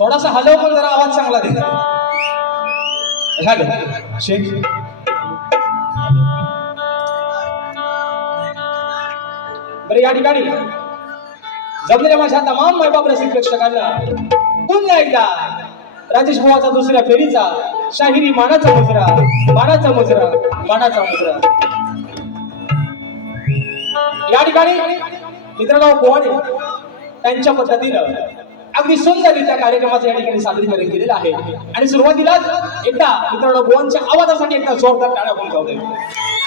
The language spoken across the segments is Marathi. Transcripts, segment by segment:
थोडासा हलव पण जरा आवाज चांगला दे. हॅलो शेख. बरे या ठिकाणी. जमलेल्या माझ्या तमाम मायबाप रसिक प्रेक्षकांना पुन्हा एकदा राजेश भावाचा दुसऱ्या फेरीचा शाहिरी मानाचा मुजरा मानाचा मुजरा मानाचा मुजरा. या ठिकाणी मित्रांनो पोवाडे त्यांच्या पद्धतीनं अगदी सुंदररित्या कार्यक्रमाचं या ठिकाणी सादरीकरण केलेलं आहे. आणि सुरुवातीलाच एकदा मित्रांनो गोवांच्या आवाजासाठी एकदा जोरदार टाळ्या होऊन जाऊ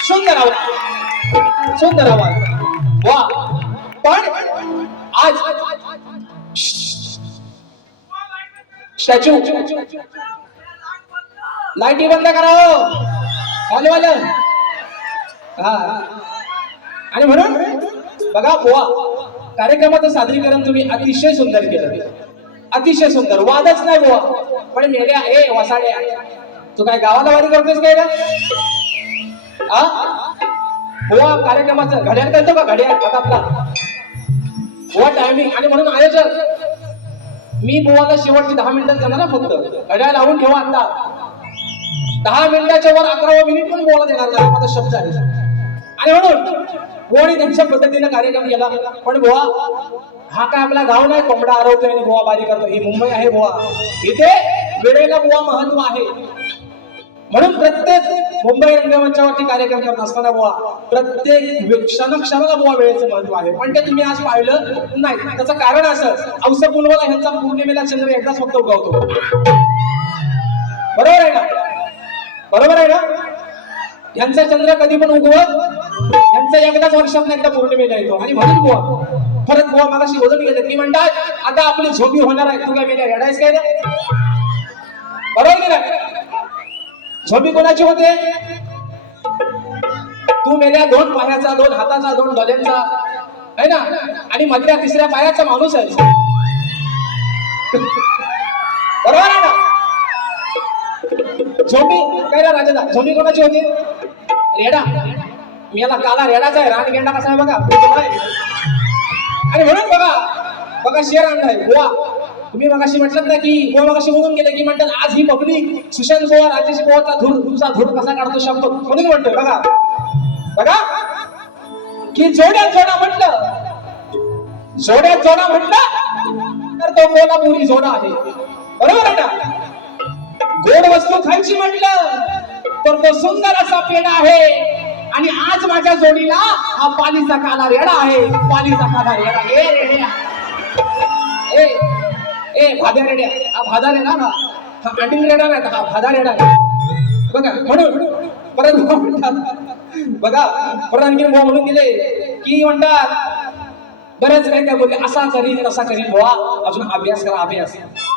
सुंदर आवाज. सुंदर आवाज. वा. पण आज स्टॅच्यू. लाईटी बंद करा हो. हॉलवाल हा. आणि म्हणून बघा बुवा कार्यक्रमाचं सादरीकरण तुम्ही अतिशय सुंदर केलं. अतिशय सुंदर. वादच नाही बुवा. पण मेल्या ए वसाड्या. तू काय गावाला वारी करतोस काय का आ? बुवा कार्यक्रमाचं घड्याळ करतो का घड्याळ? आपला बुवा टायमिंग आणि म्हणून आयोजक. मी बुवाला शेवटची दहा मिनिटं देणार ना फक्त. घड्याळ लावून ठेवा आता. दहा मिनिटाच्या वर अकरावा मिनिट पण बोला देणार नाही. माझा शब्द आहे. आणि म्हणून कोणी त्यांच्या पद्धतीने कार्यक्रम केला? पण बुवा हा काय आपला गाव नाही? कोंबडा आरवतोय आणि बुवा बारी करतो ही मुंबई आहे बुवा. इथे वेळेला बुवा महत्त्व आहे. म्हणून प्रत्येक मुंबई रंगमंचावरती कार्यक्रम करत असताना बुवा प्रत्येक क्षणक्षणाला क्षण बुवा वेळेचं महत्त्व आहे. पण ते तुम्ही आज पाहिलं नाही. त्याचं कारण असं औस पुलवाला ह्यांचा पौर्णिमेला चंद्र एकदाच फक्त उगवतो. बरोबर आहे ना? बरोबर आहे ना? यांचा चंद्र कधी पण उगवत यांचा एकदाच वर्षात एकदा पौर्णिमेला येतो. आणि म्हणून बुवा परत बुवा मागाशी बोलून गेले. ती म्हणतात आता आपली झोपी होणार आहे. तू काय मेल्या रडायच काय रे? बरोबर की नाही? झोपी कोणाची होते? तू मेल्या दोन पायाचा दोन हाताचा दोन डोल्यांचा. आहे ना? आणि मधल्या तिसऱ्या पायाचा माणूस आहे बरोबर आहे ना? झोपी काय राजा झोपी कोणाची होती? रेडा. मी याला काला रेडाचा आहे रान गेंडा कसा आहे बघा आणि म्हणून बघा बघा शेर आणलाय गोवा तुम्ही मगाशी म्हटलं ना की गोवा मगाशी बघून गेले की म्हणतात आज ही पब्लिक सुशांत गोवा राजेश गोवाचा धूर तुमचा धूर कसा काढतो शब्द म्हणून म्हणतोय बघा. बघा. की जोड्यात जोडा म्हटलं. जोड्यात जोडा म्हटलं तर तो कोल्हापुरी जोडा आहे. बरोबर आहे ना? गोड वस्तू खायची म्हटलं तर तो सुंदर असा पेढा आहे. आणि आज माझ्या जोडीला हा पालीचा काला रेडा आहे. पालीचा काला रेडा ए रेड्या ए. ए भाद्या रेड्या. हा भादा रेडा ना हा अंडिंग रेडा नाही हा भादा रेडा बघा म्हणून परत म्हणतात बघा परत आणखी म्हणून दिले की म्हणतात बरेच काही काय बोलले असा करीन तसा करीन बोवा. अजून अभ्यास करा अभ्यास.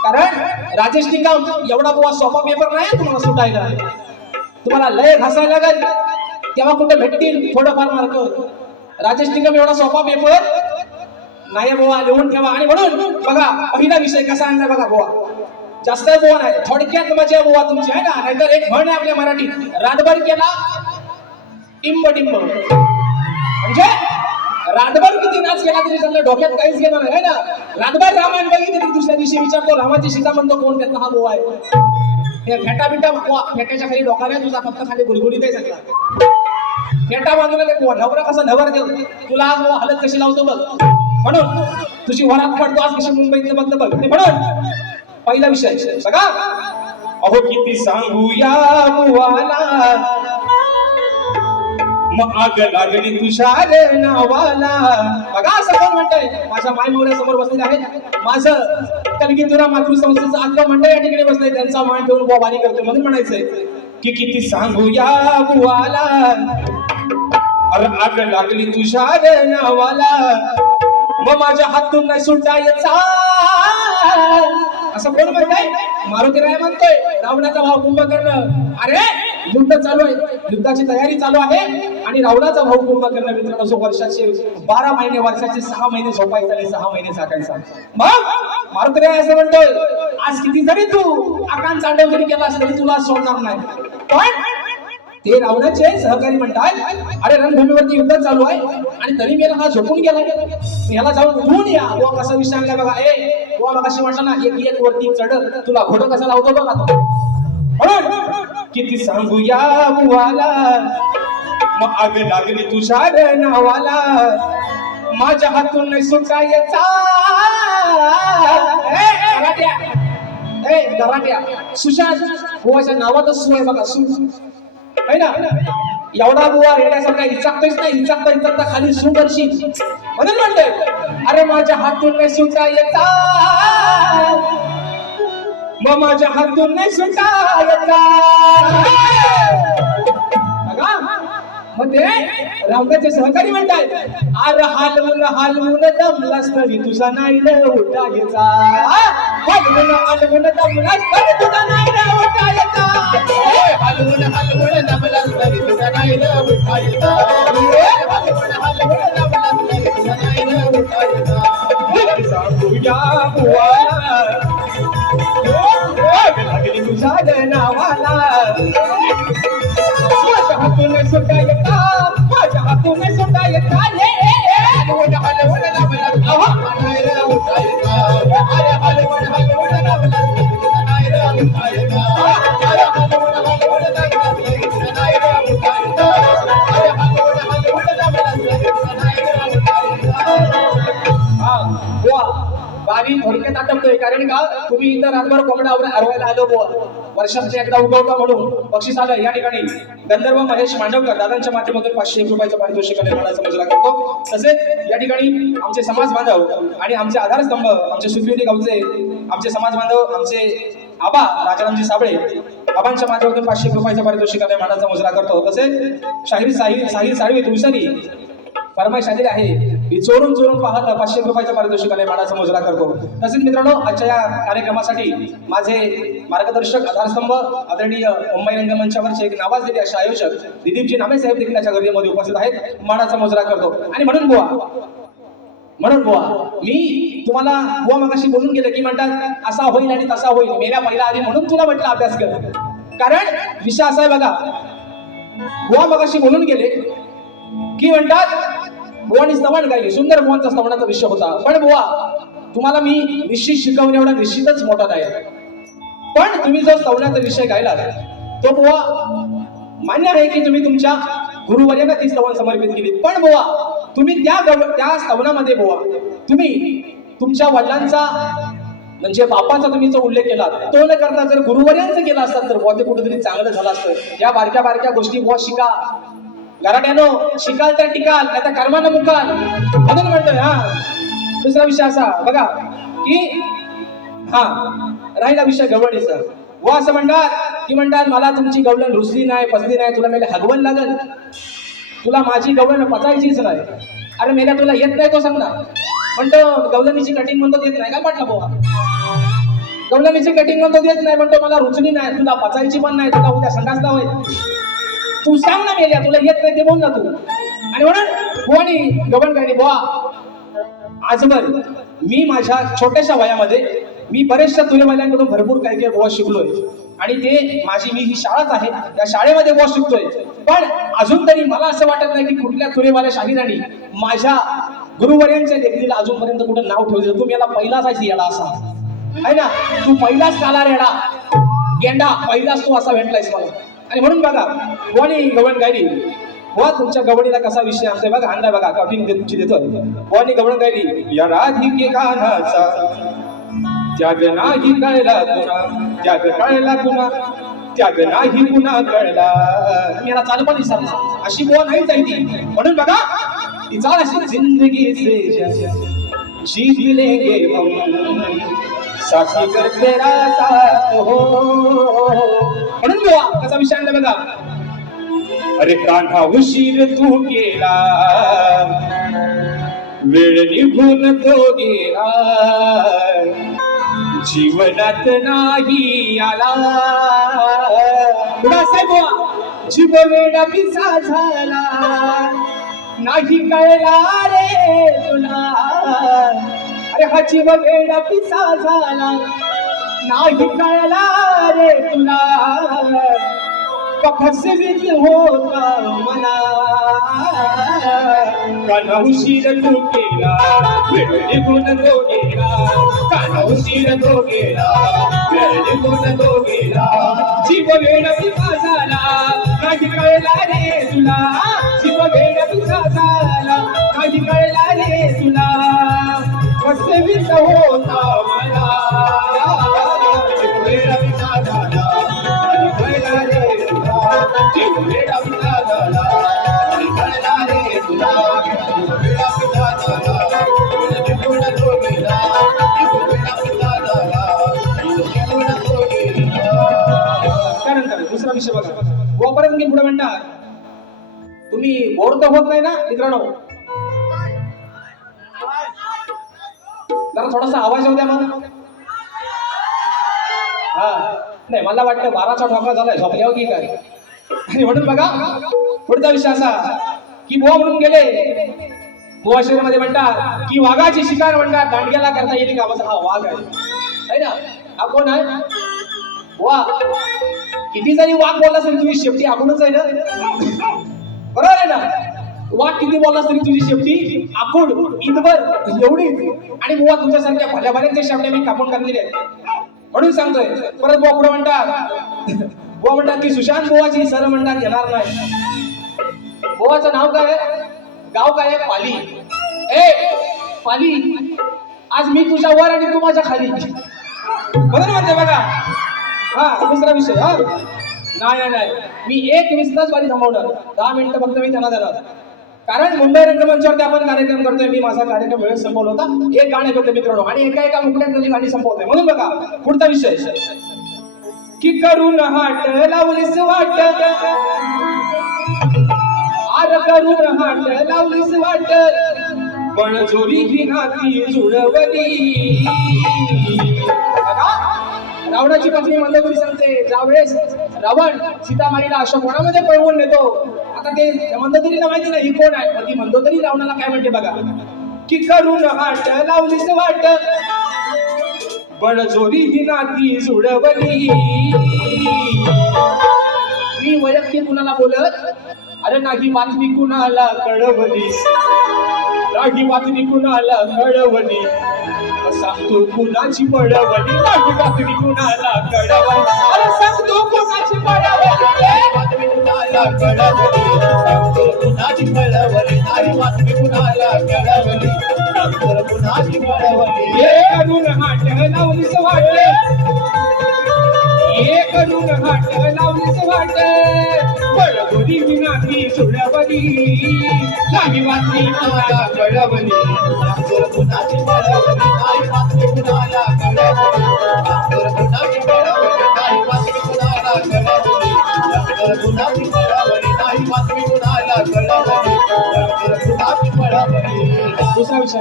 कारण राजेश निकाम एवढा बुवा सोपा पेपर नाही तुम्हाला सुटायला. तुम्हाला लय घासायला लागेल. तेव्हा कुठे भेटतील? थोडंफार मार्क राजेश निगम एवढा सोपा पेपर नाही बुवा लिहून ठेवा. आणि म्हणून बघा पहिला विषय कसा आणला बघा बुवा. जास्त बोवा नाही. थोडक्यात मजा बुवा तुमची आहे ना? नाहीतर एक म्हण आहे आपल्या मराठीत. रातभर केला टिंब टिंब म्हणजे रातभर किती नाच केला तरी त्यांना डोक्यात काहीच घेणार नाही ना? रातभर रामायण बघितलं तरी दुसऱ्या दिवशी विचारतो रामाची सीता म्हणतो कोण त्यातला हा बोवा आहे. हे फेटा बिटा फेट्याच्या खाली डोकाला तुझा फक्त खाली गुलगुली नाही सगळा. फेटा बांधून बुवा नवरा कसा नवर देऊ तुला आज हलत कशी लावतो बघ. म्हणून तुझी वरात पडतो आज कशी मुंबईतलं बघतो बघ. म्हणून पहिला विषय सगळा अहो किती सांगू या बुवाला. मग आग लागली तुझ्या नावाला. बघा असं कोण म्हणतंय. माझ्या माय मोऱ्या समोर बसलेले आहेत. माझं कलगीतुरा मातृसंस्थेचं अख्खं मंडळ या ठिकाणी बसलंय. त्यांचा मान ठेवून बोबारी करतो म्हणून म्हणायचंय. की किती सांगू या बुवाला. अरे आग लागली तुझ्या नावाला. मग माझ्या हातून नाही सुटायचा असं कोण म्हणताय? मारुती राय म्हणतोय. रावणाचा भाव कुंभकर्ण अरे युद्ध चालू आहे. युद्धाची तयारी चालू आहे. आणि रावणाचा भाऊ कुंभकर्ण मित्रांनो वर्षाचे बारा महिने वर्षाचे सहा महिने झोपायचा आणि सहा महिने साकायचा मग मारुतरे असं म्हणतोय. आज किती जरी तू आकांत चांडव जरी केला तरी तुला सोडणार नाही. पण ते रावणाचे सहकारी म्हणतात अरे रणभूमीवरती युद्ध चालू आहे आणि तरी मी हा झोपून गेला. याला जाऊन उठून या. बुवा कसा विषय आणला बघा. ए बुवा मगाशी म्हटलं ना एक एक वरती चढ. तुला घोडं कसं लावतो बघा तो. म्हणून किती सांगू या बुवाला. मग आग लागली तुझ्या नावाला. माझ्या हातून नाही सुटायचा. सुशांत बुवाच्या नावातच सु आहे बघा सु है ना? एवढा बुवा रेड्यासारखा हिचाकतोच नाही हिचाकता हिचाकता खाली सु करशील म्हणून म्हणतोय अरे माझ्या हातून नाही सुटायचा मग माझ्या हातून नाही सुटायचा म्हणजे मग रामदाचे सहकारी म्हणतात आर हालवून हालवून दमलास तरी तुझा नाही रे उठायचा हालवून हालवून दमलास तरी तुझा नाही रे उठायचा हलवून हलवून दमलास तरी तुझा नाही रे उठायचा. हलवून हलवून दमलास तरी तुझा नाही रे उठायचा. किती सांगू या आम्ही थोडक्यात आटपतोय कारण का? तुम्ही इथं रातभर कोंबडा आवरा- आलो बुवा. वर्षात एकदा उगवता म्हणून. बक्षीस आलं या ठिकाणी गंधर्व महेश मांडवकर दादांच्या माध्यमातून पाचशे एक रुपयाचं पारितोषिक निर्माणाचा करतो तसेच या ठिकाणी आमचे समाज बांधव आणि आमचे आधारस्तंभ आमचे सुखविधी गावचे आमचे समाज बांधव आमचे आबा राजारामजी साबळे आबांच्या माध्यमातून पाचशे रुपयाचा रुपयाच्या पारितोषिक निर्माणाचा मुजरा करतो तसेच शाहीर साहिल साहिल साळवे तुळसरी फरमाईश आलेली आहे. मी चोरून चोरून पाहत पाचशे रुपयाच्या पारितोषिकाने मानाचा मोजरा करतो. तसेच मित्रांनो आजच्या या कार्यक्रमासाठी माझे मार्गदर्शक आधारस्तंभ आदरणीय मुंबई रंगमंचावरचे एक नावाजलेले असे आयोजक दिदीपजी नामे साहेब देखील याच्या गर्दीमध्ये उपस्थित आहेत. मानाचा मुजरा करतो. आणि म्हणून बुवा म्हणून बुवा मी तुम्हाला बुवा मगाशी बोलून गेलं की म्हणतात असा होईल आणि तसा होईल. मेल्या पहिला आधी म्हणून तुला म्हटलं अभ्यास कर. कारण विषय असा आहे बघा बुवा मगाशी बोलून गेले की म्हणतात बुवानी स्तवण गायली. सुंदर बुवांचा स्तवनाचा विषय होता. पण बुवा तुम्हाला मी निश्चित शिकवणे एवढा निश्चितच मोठा आहे पण तुम्ही जो स्तवनाचा विषय गायला तो बुवा मान्य आहे की तुम्ही तुमच्या गुरुवर्यांना ती स्तवन समर्पित केली. पण बुवा तुम्ही त्या त्या स्तवनामध्ये बुवा तुम्ही तुमच्या वडिलांचा म्हणजे बापाचा तुम्ही जो उल्लेख केला तो न करता जर गुरुवर्यांचं केला असतात तर बुवा ते कुठेतरी चांगलं झालं असतं. या बारक्या बारक्या गोष्टी बुवा शिका. गराट्यानो शिकाल तर टिकाल नाही तर कर्मानं मुकाल. म्हणून म्हणतोय हा. दुसरा विषय असा बघा की हा राहिला विषय गवळणीचा व असं म्हणतात की म्हणतात मला तुमची गवळण रुसली नाही पसली नाही तुला मेले हगवण लागल. तुला माझी गवळण पचायचीच नाही. अरे मेला तुला येत नाही तो सांग ना म्हणतो गवळणीची कटिंग म्हणतो येत नाही का? म्हटलं बोवा. गवळणीची कटिंग म्हणतो येत नाही म्हणतो मला रुचली नाही तुला पचायची पण नाही तुला उद्या संडास होईल तू सांग ना मेल्या तुला येत नाही ते बोल ना तू. आणि म्हणून बुवानी गवण गायली बुवा आजवर मी माझ्या छोट्याशा वयामध्ये मी बरेचशा तुलेवाल्यांकडून भरपूर काही काही बुवा शिकलोय. आणि ते माझी मी ही शाळाच आहे त्या शाळेमध्ये बुवा शिकतोय. पण अजून तरी मला असं वाटत नाही की कुठल्या तुलेवाल्या शाहिरांनी माझ्या गुरुवर्यांच्या लेखणीला अजूनपर्यंत कुठं नाव ठेवलं. तू याला पहिलाच आहे याला असा. आहे ना? तू पहिलाच काला रेडा. गेंडा पहिलाच तू असा भेटलायस मला. आणि म्हणून बघा बुवानी गवण गायली. बुवा तुमच्या गवणीला कसा विषय असतोय बघा अंडा बघा कटिंग तुमची देतो बुवानी गवण गायली या राधिके कानाचा त्याग नाही कळला तुला त्याग कळला तुला त्याग नाही पुन्हा कळला. मी याला चालू पण विसरला. अशी बोल नाही जायची म्हणून बघा ती चाल अशी जिंदगी से जीत लेंगे हम साथी कर साथ हो। म्हणून बुवा कसा विषय आणला बघा. अरे कान्हा उशीर तू गेला वेळ निघून तो गेला. जीवनात नाही आला. पुढं असं जीव पिसा झाला. नाही कळला रे तुला. अरे हा जीव वेडा पिसा झाला. नाही कळला रे तुला. फसवीत होता मला. काना उशीर तू केला वेळ निघून तो गेला काना उशीर तो गेला वेळ निघून तो गेला जीव वेळ पिसा झाला काही कळला रे तुला. जीव वेळ पिसा झाला काही कळला रे तुला. फसवीत होता मला वेळ विसा झाला रे तुला झाला रे तुला झाला तो गेला झाला तो गेला त्यानंतर दुसरा विषय बघा. गोपर्यंत मी पुढे म्हणणार तुम्ही बोर तर होत नाही ना मित्रांनो? जरा थोडासा आवाज येऊ द्या मला. हा. नाही मला वाटतं बाराचा ठोका झालाय झोपल्यावर की काय आणि म्हणून बघा पुढचा विषय असा की बुवा म्हणून गेले. बुवा शहरामध्ये म्हणतात की वाघाची शिकार म्हणतात दांडग्याला करता येईल का? माझा हा वाघ आहे. है ना? हा कोण आहे? वा किती जरी वाघ बोलला तरी तुम्ही शेवटी आपणच आहे ना? बरोबर आहे ना? वाघ किती बोलला तरी तुझी शेपटी? आखूड ईदभर एवढी आणि बुवा तुमच्यासारख्या भल्या भल्यांच्या शेपट्या मी कापून काढलेल्या आहेत म्हणून सांगतोय परत बुवा पुढे म्हणतात. बुवा म्हणतात की सुशांत बुवाची सर म्हणतात येणार नाही. बुवाचं नाव काय आहे? गाव काय पाली. ए पाली आज मी तुझ्या वर आणि तू माझ्या खाली. बरोबर म्हणते बघा. हा दुसरा विषय हा. नाही नाही नाही. मी एक वीसलाच वारी थांबवणार. दहा मिनिटं फक्त मी त्यांना देणार. कारण मुंबई रंगमंचावरती आपण कार्यक्रम करतोय. मी माझा कार्यक्रम वेळेत संपवला होता. एक गाणे करतो मित्रांनो. आणि एका एका मुकड्यात गाणी संपवतोय. म्हणून बघा पुढचा विषय. की करून हाट लावलीस वाट आर करून हाट लावलीस वाट पण चोरी ही नाती जुळवली. रावणाची पत्नी मंदोदरी सांगते ज्यावेळेस रावण सीतामाईला अशा कोणामध्ये पळवून नेतो आता ते मंदोदरीला माहिती नाही ही कोण आहे? मग ती मंदोदरी रावणाला काय म्हणते बघा? की करू हाट लावलीस वाट. बळजोरी ही नाती जुडवली मी वैयक्तिक कुणाला बोलत? अरे नाही बातमी कुणाला कळवली नाही बातमी कुणाला कळवली? सांगतो कुणाची पळवली? नाही बातमी कुणाला कळवली सांगतो कुणाची कळवली नाही बातमी कुणाला कळवली सांगतो कुणाची कळवली हे करून हाट लावलीस करून हाट लावलीस वाटे. बळगोरी विनाती सुळवली. नाही वाचली कुणाला कळवली. सांगतो कुणाची कळवली नाही बातमी कुणाला कळवली सांगतो कुणाची कळवली नाही बातमी कुणाला कळवली सांगतो कुणाची कुणाला कळवली दुसरा विषय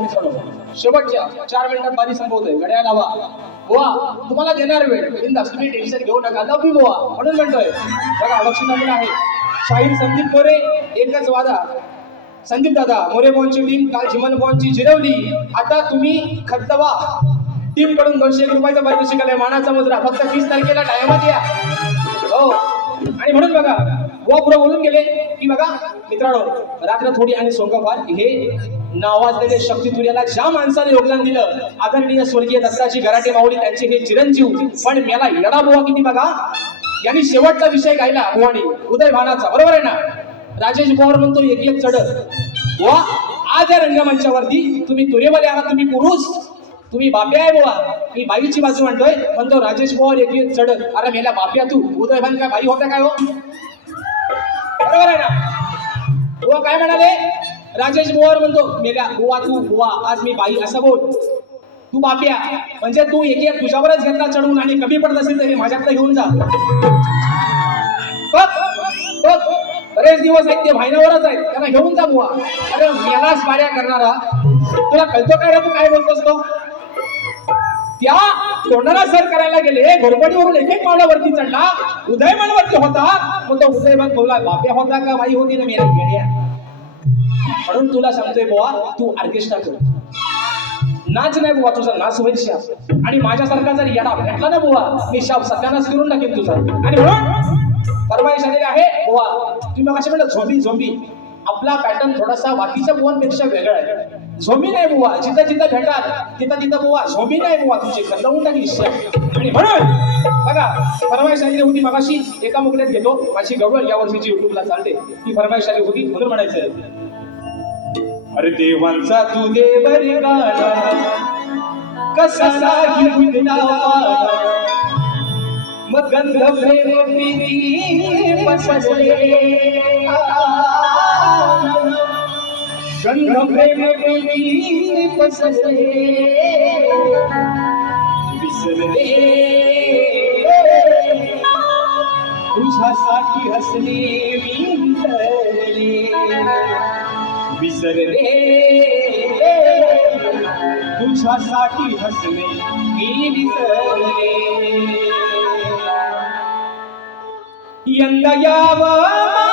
शेवटच्या चार मिनिटात बारी संपवतोय. घड्या लावा. बुवा तुम्हाला देणार वेळ. बिंदास तुम्ही टेन्शन घेऊ नका. लव बुवा. म्हणून म्हणतोय. बघा बक्षीस आहे शाहीर संदीप मोरे एकच वादा. संदीप दादा मोरे बॉनची टीम काल झिमन बॉनची जिरवली. आता तुम्ही खतवा. टीमकडून दोनशे एक रुपयाचा पारितोषिक आलाय मानाचा मुद्रा. फक्त तीस तारखेला टायमात या. हो. आणि म्हणून बघा व पुढे बोलून गेले की बघा मित्रांनो रात्र थोडी आणि सोंगफार. हे नावाजलेले शक्ती तुर्याला ज्या माणसाने योगदान दिलं आदरणीय स्वर्गीय दत्ताची गराटे माऊली त्यांचे हे चिरंजीव. पण मला येडा बुवा किती बघा? यांनी शेवटचा विषय गायला बुवानी उदय भानाचा बरोबर आहे ना? राजेश पवार म्हणतो एक एक चढत वा आज या रंगमंचावरती तुम्ही तुरेवाले आहात तुम्ही पुरुष. तुम्ही बाप्या आहे बुवा. मी बाईची बाजू म्हणतोय म्हणतो राजेश पवार एक एक चढत अरे मेला बाप्या तू. उदय भान काय बाई होता काय हो? बरोबर आहे ना? बुवा काय म्हणाले? राजेश बुवार म्हणतो मेल्या बुवा तू बुवा आज मी बाई असं बोल. तू बाप्या म्हणजे तू एक एक तुझ्यावरच घेतला चढून आणि कमी पडत असेल तरी माझ्याकडे घेऊन जा. बघ, बघ, बरेच दिवस आहेत ते भाईनावरच आहेत. त्यांना घेऊन जा बुवा. अरे मेलाच पाड्या करणारा. तुला कळतो काय रे तू काय बोलतोस तो? त्या तोंडाला सर करायला गेले. घोरपडीवरून एक एक मावळावरती चढला. उदय होता. मग तो उदय बघ बोला बाप्या होता का? बाई होती ना मेल्या म्हणून तुला सांगतोय बुवा तू ऑर्केस्ट्रा कर. नाच नाही बुवा तुझा नाच होईल शाप आणि माझ्यासारखा जर येडा भेटला ना बुवा मी शाप सत्यानाच करून टाकेन तुझा. आणि म्हणून? फरमाईश आलेली आहे बुवा. तुम्ही मग म्हणलं झोंबी झोंबी. आपला पॅटर्न थोडासा बाकीच्या बुवांपेक्षा वेगळा आहे. झोमी नाही बुवा. जिथं जिथं भेटाल तिथं तिथं बुवा. झोमी नाही बुवा तुमची लावून टाकली आणि म्हणून बघा फरमाईश आलेली होती मगाशी. एका मुकड्यात घेतो. माझी गवळ या वर्षीची युट्यूबला चालते. ती फरमाईश आली होती. म्हणून म्हणायचं अरे देवांचा तू देवरी गाणा. कसा मग गंध प्रेम प्रीती पसरले. गंध प्रेम प्रीती पसरले विसरले तुझ्यासाठी हसले मी विसरले विसरले. तुझ्यासाठी हसले मी विसरले. यंदा यावा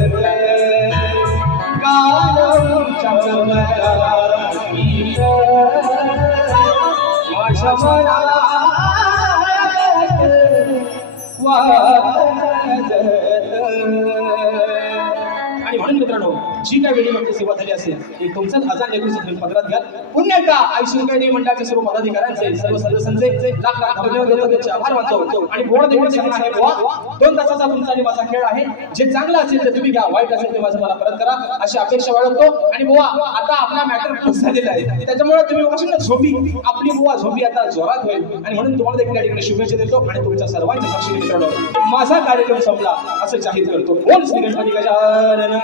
आणि म्हणून मित्रांनो जी काय वेळी म्हणजे सेवा झाली असेल ती तुमचंच हजार एकवीस तुम्ही पदरात घ्या पुन्हा एकदा आयुष्य रुपये मंडळाचे सर्व पदाधिकाऱ्यांचे सर्व सदस्यांचे लाख लाख धन्यवाद त्यांचे आभार मानतो आणि बोर्ड देखील आहे दोन तासाचा तुमचा आणि माझा खेळ आहे. जे चांगलं असेल ते तुम्ही घ्या. वाईट असेल ते माझं मला परत करा. अशी अपेक्षा बाळगतो. आणि बुवा आता आपला मॅटर खूप झालेला आहे. त्याच्यामुळे तुम्ही कशी ना झोपी. आपली बुवा झोपी आता जोरात होईल. आणि म्हणून तुम्हाला देखील या ठिकाणी शुभेच्छा देतो. आणि तुमच्या सर्वांच्या साक्षी मित्रांनो माझा कार्यक्रम संपला. असं जाहीर करतो. बोल श्री गणपती गजानन.